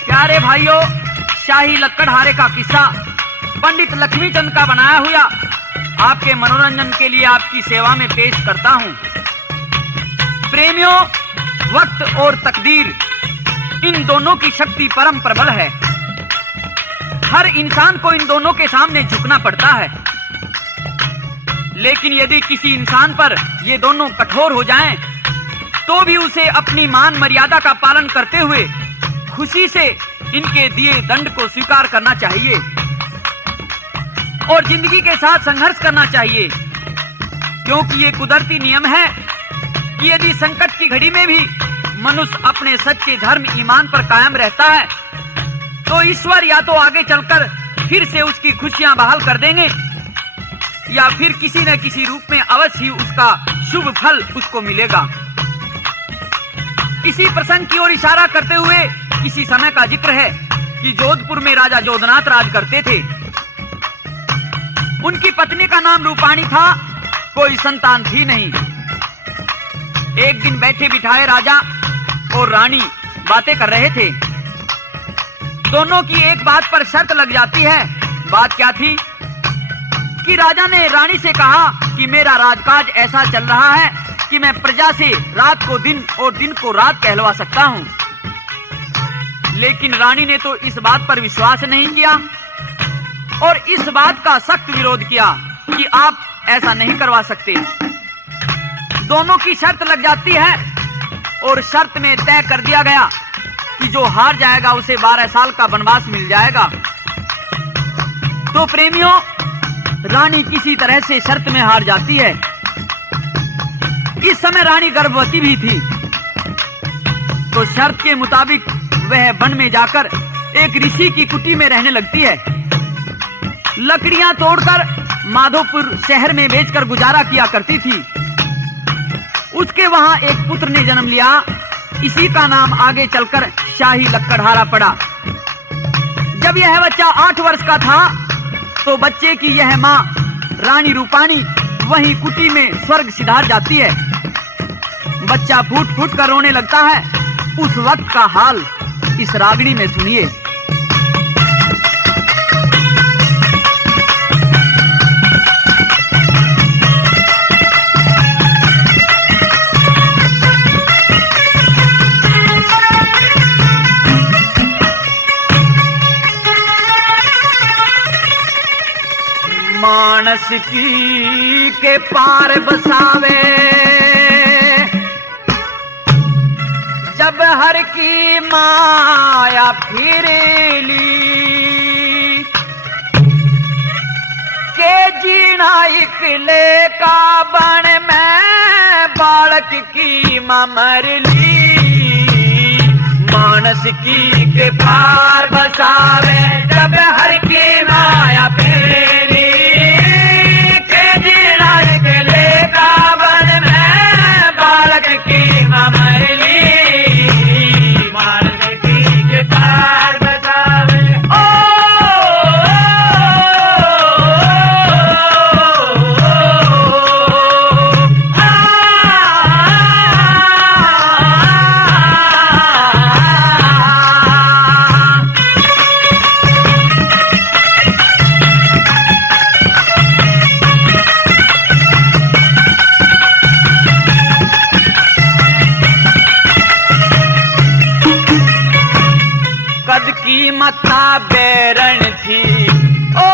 प्यारे भाइयों, शाही लक्कड़हारे का किस्सा पंडित लक्ष्मीचंद का बनाया हुआ आपके मनोरंजन के लिए आपकी सेवा में पेश करता हूं। प्रेमियों, वक्त और तकदीर इन दोनों की शक्ति परम प्रबल है। हर इंसान को इन दोनों के सामने झुकना पड़ता है, लेकिन यदि किसी इंसान पर ये दोनों कठोर हो जाएं, तो भी उसे अपनी मान मर्यादा का पालन करते हुए खुशी से इनके दिए दंड को स्वीकार करना चाहिए और जिंदगी के साथ संघर्ष करना चाहिए, क्योंकि ये कुदरती नियम है कि यदि संकट की घड़ी में भी मनुष्य अपने सच्चे धर्म ईमान पर कायम रहता है, तो ईश्वर या तो आगे चलकर फिर से उसकी खुशियां बहाल कर देंगे या फिर किसी न किसी रूप में अवश्य ही उसका शुभ फल उसको मिलेगा। इसी प्रसंग की ओर इशारा करते हुए इसी समय का जिक्र है कि जोधपुर में राजा जोधनाथ राज करते थे। उनकी पत्नी का नाम रूपाणी था, कोई संतान थी नहीं। एक दिन बैठे बिठाए राजा और रानी बातें कर रहे थे। दोनों की एक बात पर शर्त लग जाती है। बात क्या थी कि राजा ने रानी से कहा कि मेरा राजकाज ऐसा चल रहा है कि मैं प्रजा से रात को दिन और दिन को रात कहलवा सकता हूं। लेकिन रानी ने तो इस बात पर विश्वास नहीं किया और इस बात का सख्त विरोध किया कि आप ऐसा नहीं करवा सकते। दोनों की शर्त लग जाती है और शर्त में तय कर दिया गया कि जो हार जाएगा उसे 12 साल का वनवास मिल जाएगा। तो प्रेमियों, रानी किसी तरह से शर्त में हार जाती है। इस समय रानी गर्भवती भी थी, तो शर्त के मुताबिक वह वन में जाकर एक ऋषि की कुटी में रहने लगती है। लकड़ियां तोड़कर माधोपुर शहर में बेचकर गुजारा किया करती थी। उसके वहां एक पुत्र ने जन्म लिया। इसी का नाम आगे चलकर शाही लक्कड़हारा पड़ा। जब यह बच्चा 8 वर्ष का था, तो बच्चे की यह मां रानी रूपाणी वहीं कुटी में स्वर्ग सिधार जाती है। बच्चा फूट फूट कर रोने लगता है। उस वक्त का हाल इस रागनी में सुनिए। मानस की के पार बसावे जब हर की माया फिरेली के जीना इकले का बन में बालक की मरली। मानस की के पार बसावे जब हर की माया फिरेली के जीना इकले का बन में बालक की मरली। की मथा बैरण थी ओ,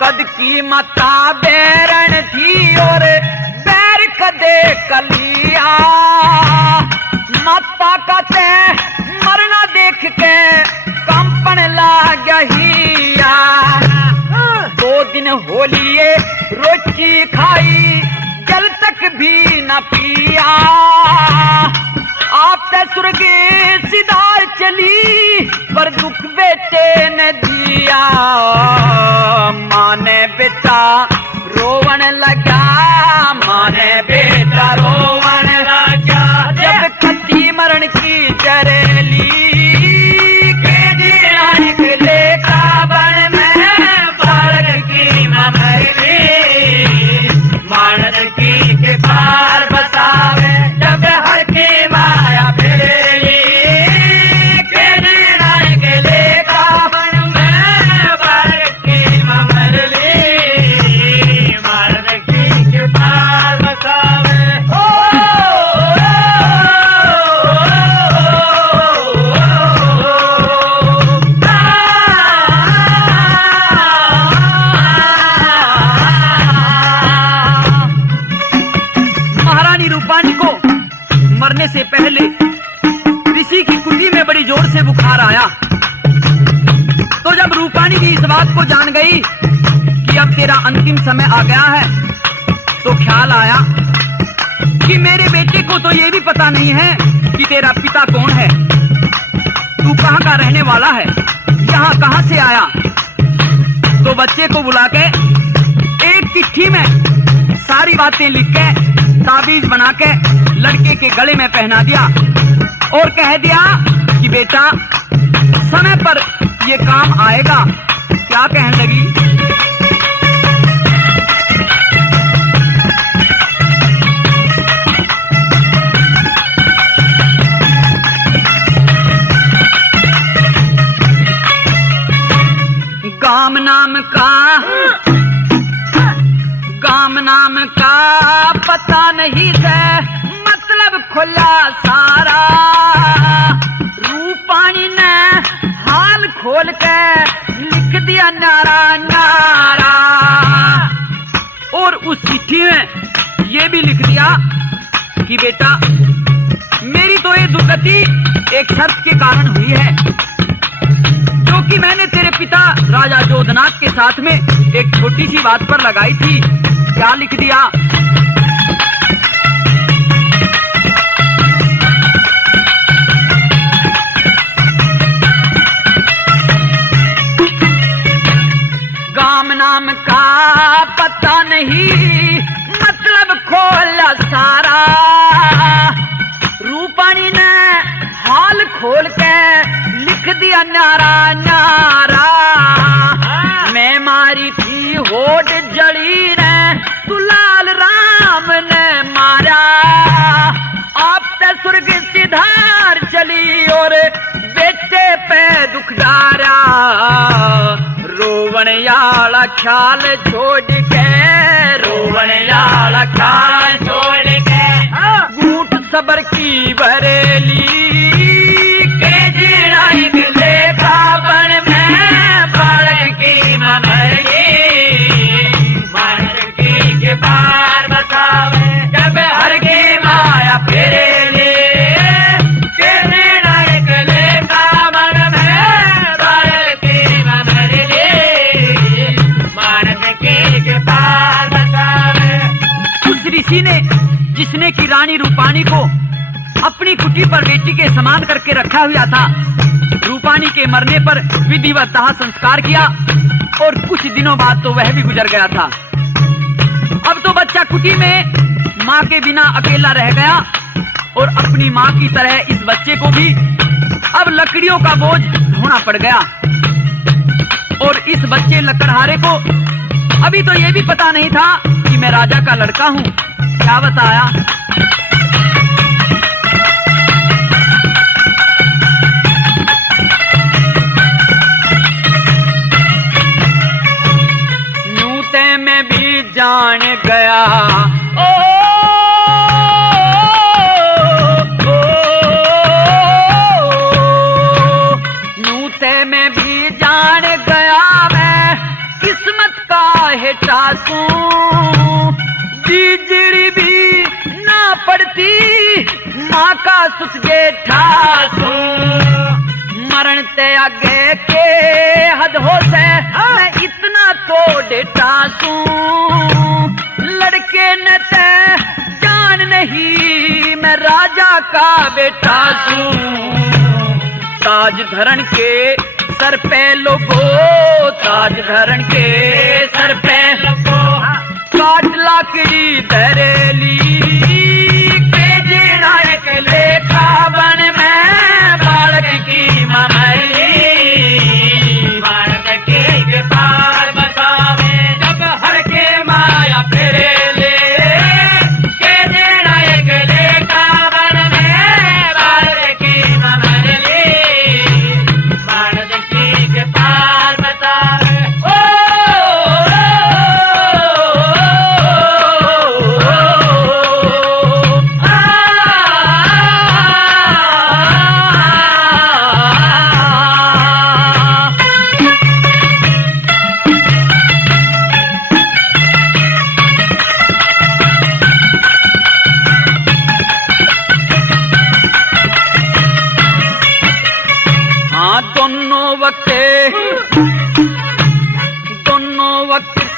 कद की मथा बैरण थी और बैर कदे कलिया। माता का ते मरना देख के कंपन लागहिया। 2 दिन होलिए रोटी खाई जल तक भी न पिया। आप ते स्वर्ग सिधार चली पर दुख बेटे न दिया। माने बेटा रोवन लगा, माने बेटा रोवन लगा जब खती मरण की चरेली के दिया निकले का बन में बालक की मरली। मानस की के रानी रूपानी को मरने से पहले ऋषि की कुटी में बड़ी जोर से बुखार आया। तो जब रूपानी भी इस बात को जान गई कि अब तेरा अंतिम समय आ गया है, तो ख्याल आया कि मेरे बेटे को तो ये भी पता नहीं है कि तेरा पिता कौन है, तू कहाँ का रहने वाला है, यहाँ कहाँ से आया। तो बच्चे को बुला के एक चिट्ठी में सारी बातें लिख के ताबीज बना के लड़के के गले में पहना दिया और कह दिया कि बेटा समय पर ये काम आएगा। क्या कहने लगी? गाम नाम का पता नहीं है, मतलब खुला सारा। रूपानी ने हाल खोल के लिख दिया नारा नारा, और उस चिट्ठी में ये भी लिख दिया कि बेटा मेरी तो ये दुर्गति एक शर्त के कारण हुई है, जो कि मैंने तेरे पिता राजा जोधनाथ के साथ में एक छोटी सी बात पर लगाई थी। क्या लिख दिया? गाम नाम का पता नहीं, मतलब खोला सारा। रूपानी ने हाल खोल के लिख दिया नारा नारा। मैं मारी थी होठ जड़ी ने, दुलाल राम ने मारा। आप ते स्वर्ग सिधार चली और बेटे पे दुख डारा। रोवण याला ख्याल छोड़ के, रोवण याला ख्याल छोड़ के, घूट सबर की बरेली के जीना एक लेखा बन में बालक की ममरी। मानकी के पार बतावे जब हर की माया फेरे ले, के जीना एक लेखा बन में बालक की ममरी। मानकी के पार बतावे। उस ऋषि ने, जिसने की रानी रूपानी को अपनी कुटी पर बेटी के समान करके रखा हुआ था, रूपानी के मरने पर विधिवत दाह संस्कार किया और कुछ दिनों बाद तो वह भी गुजर गया था। अब तो बच्चा कुटी में माँ के बिना अकेला रह गया और अपनी माँ की तरह इस बच्चे को भी अब लकड़ियों का बोझ ढोना पड़ गया। और इस बच्चे लकड़हारे को अभी तो ये भी पता नहीं था कि मैं राजा का लड़का हूँ। क्या बताया? में भी जान गया ओ, नूते में भी जान गया मैं किस्मत का है टासू। बिजड़ी भी ना पड़ती माँ का सुख ठासू। मरण ते आगे के हद हो से मैं इतना तो डेटासू। लड़के ने ते जान नहीं मैं राजा का बेटा सू। ताज धरण के सर पे लोगो, ताज धरण के सर पे लोगो, काट लाकड़ी दरेली के जीना एक लेखा बन में बालक की ममली। बालक के पार बतावे जब हर के माया फेरे ले, के जीना एक लेखा बन में बालक की ममली। बालक के पार बतावे ओ,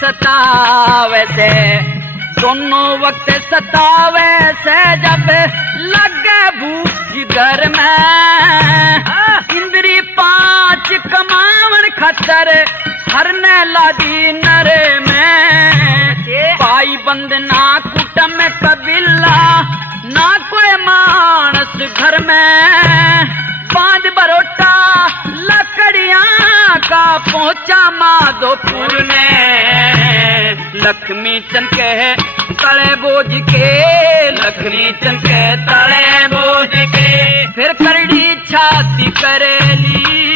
सतावे से, दोनों वक्त सतावे से, जब लगे भूख जिगर में। इंद्री 5 कमावन खतर हरने लादी नरे में। भाई बंद ना कुटम कबीला, ना कोई मानस घर में। बांध बरोटा लकड़ियां का पहुंचा माधोपुर ने। लक्ष्मी चंद के तले बोझ के, लक्ष्मी चंद के तले बोझ के, फिर करड़ी छाती करेली।